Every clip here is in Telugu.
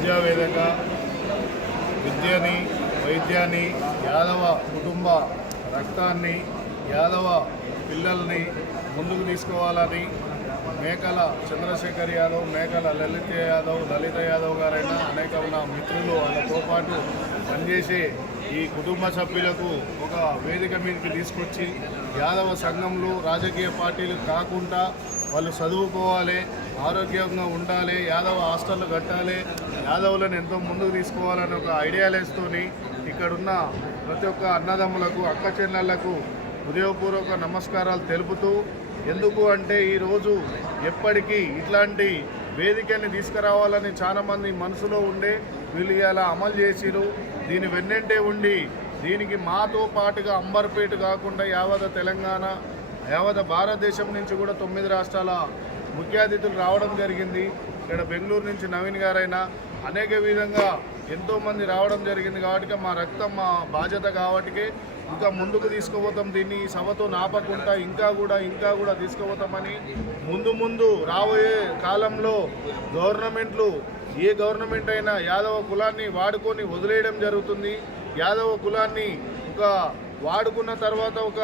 విద్యావేదిక విద్యని వైద్యాన్ని యాదవ కుటుంబ రక్తాన్ని యాదవ పిల్లల్ని ముందుకు తీసుకోవాలని మేకల చంద్రశేఖర్ యాదవ్, మేకల లలిత యాదవ్ గారైనా అనేక మిత్రులు వాళ్ళతో పాటు పనిచేసే ఈ కుటుంబ సభ్యులకు ఒక వేదిక మీదకి తీసుకొచ్చి యాదవ సంఘంలో రాజకీయ పార్టీలు కాకుండా వాళ్ళు చదువుకోవాలి, ఆరోగ్యంగా ఉండాలి, యాదవ హాస్టళ్ళు కట్టాలి, యాదవులను ఎంతో ముందుకు తీసుకోవాలని ఒక ఐడియాలజీతోని ఇక్కడున్న ప్రతి ఒక్క అన్నదమ్ములకు అక్క చెల్లెళ్లకు హృదయపూర్వక నమస్కారాలు తెలుపుతూ, ఎందుకు అంటే ఈరోజు ఎప్పటికీ ఇట్లాంటి వేదికని తీసుకురావాలని చాలామంది మనసులో ఉండే వీళ్ళు ఇలా అమలు చేసిరు. దీని వెన్నంటే ఉండి దీనికి మాతో పాటుగా అంబర్పేట కాకుండా యావత్ తెలంగాణ యావత్ భారతదేశం నుంచి కూడా 9 రాష్ట్రాల ముఖ్య అతిథులు రావడం జరిగింది. ఇక్కడ బెంగళూరు నుంచి నవీన్ గారైనా అనేక విధంగా ఎంతోమంది రావడం జరిగింది. కాబట్టి మా రక్తం మా బాధ్యత కాబట్టి ఇంకా ముందుకు తీసుకుపోతాం. దీన్ని సభతో నాపకుండా ఇంకా కూడా తీసుకుపోతామని ముందు రాబోయే కాలంలో గవర్నమెంట్లు ఏ గవర్నమెంట్ అయినా యాదవ కులాన్ని వాడుకొని వదిలేయడం జరుగుతుంది. యాదవ కులాన్ని ఒక వాడుకున్న తర్వాత ఒక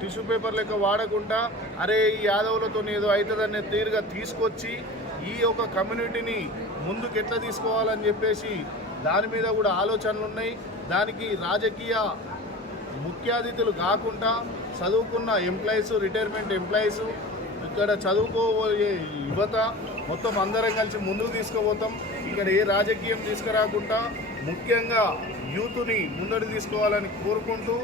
టిష్యూ పేపర్ లెక్క వాడకుండా అరే ఈ యాదవులతో ఏదో అవుతుందనే తీరుగా తీసుకొచ్చి ఈ యొక్క కమ్యూనిటీని ముందుకు ఎట్లా తీసుకోవాలని చెప్పేసి దాని మీద కూడా ఆలోచనలు ఉన్నాయి. దానికి రాజకీయ ముఖ్య అతిథులు కాకుండా చదువుకున్న ఎంప్లాయీస్, రిటైర్మెంట్ ఎంప్లాయీస్, ఇక్కడ చదువుకోబోయే యువత మొత్తం అందరం కలిసి ముందుకు తీసుకుపోతాం. ఇక్కడ ఏ రాజకీయం తీసుకురాకుండా ముఖ్యంగా యూత్ని ముందడి తీసుకోవాలని కోరుకుంటూ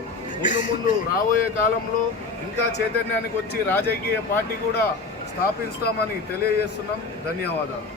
ముందు రాబోయే కాలంలో ఇంకా చైతన్యానికి వచ్చి రాజకీయ పార్టీ కూడా స్థాపిస్తామని తెలియజేస్తున్నాం. ధన్యవాదాలు.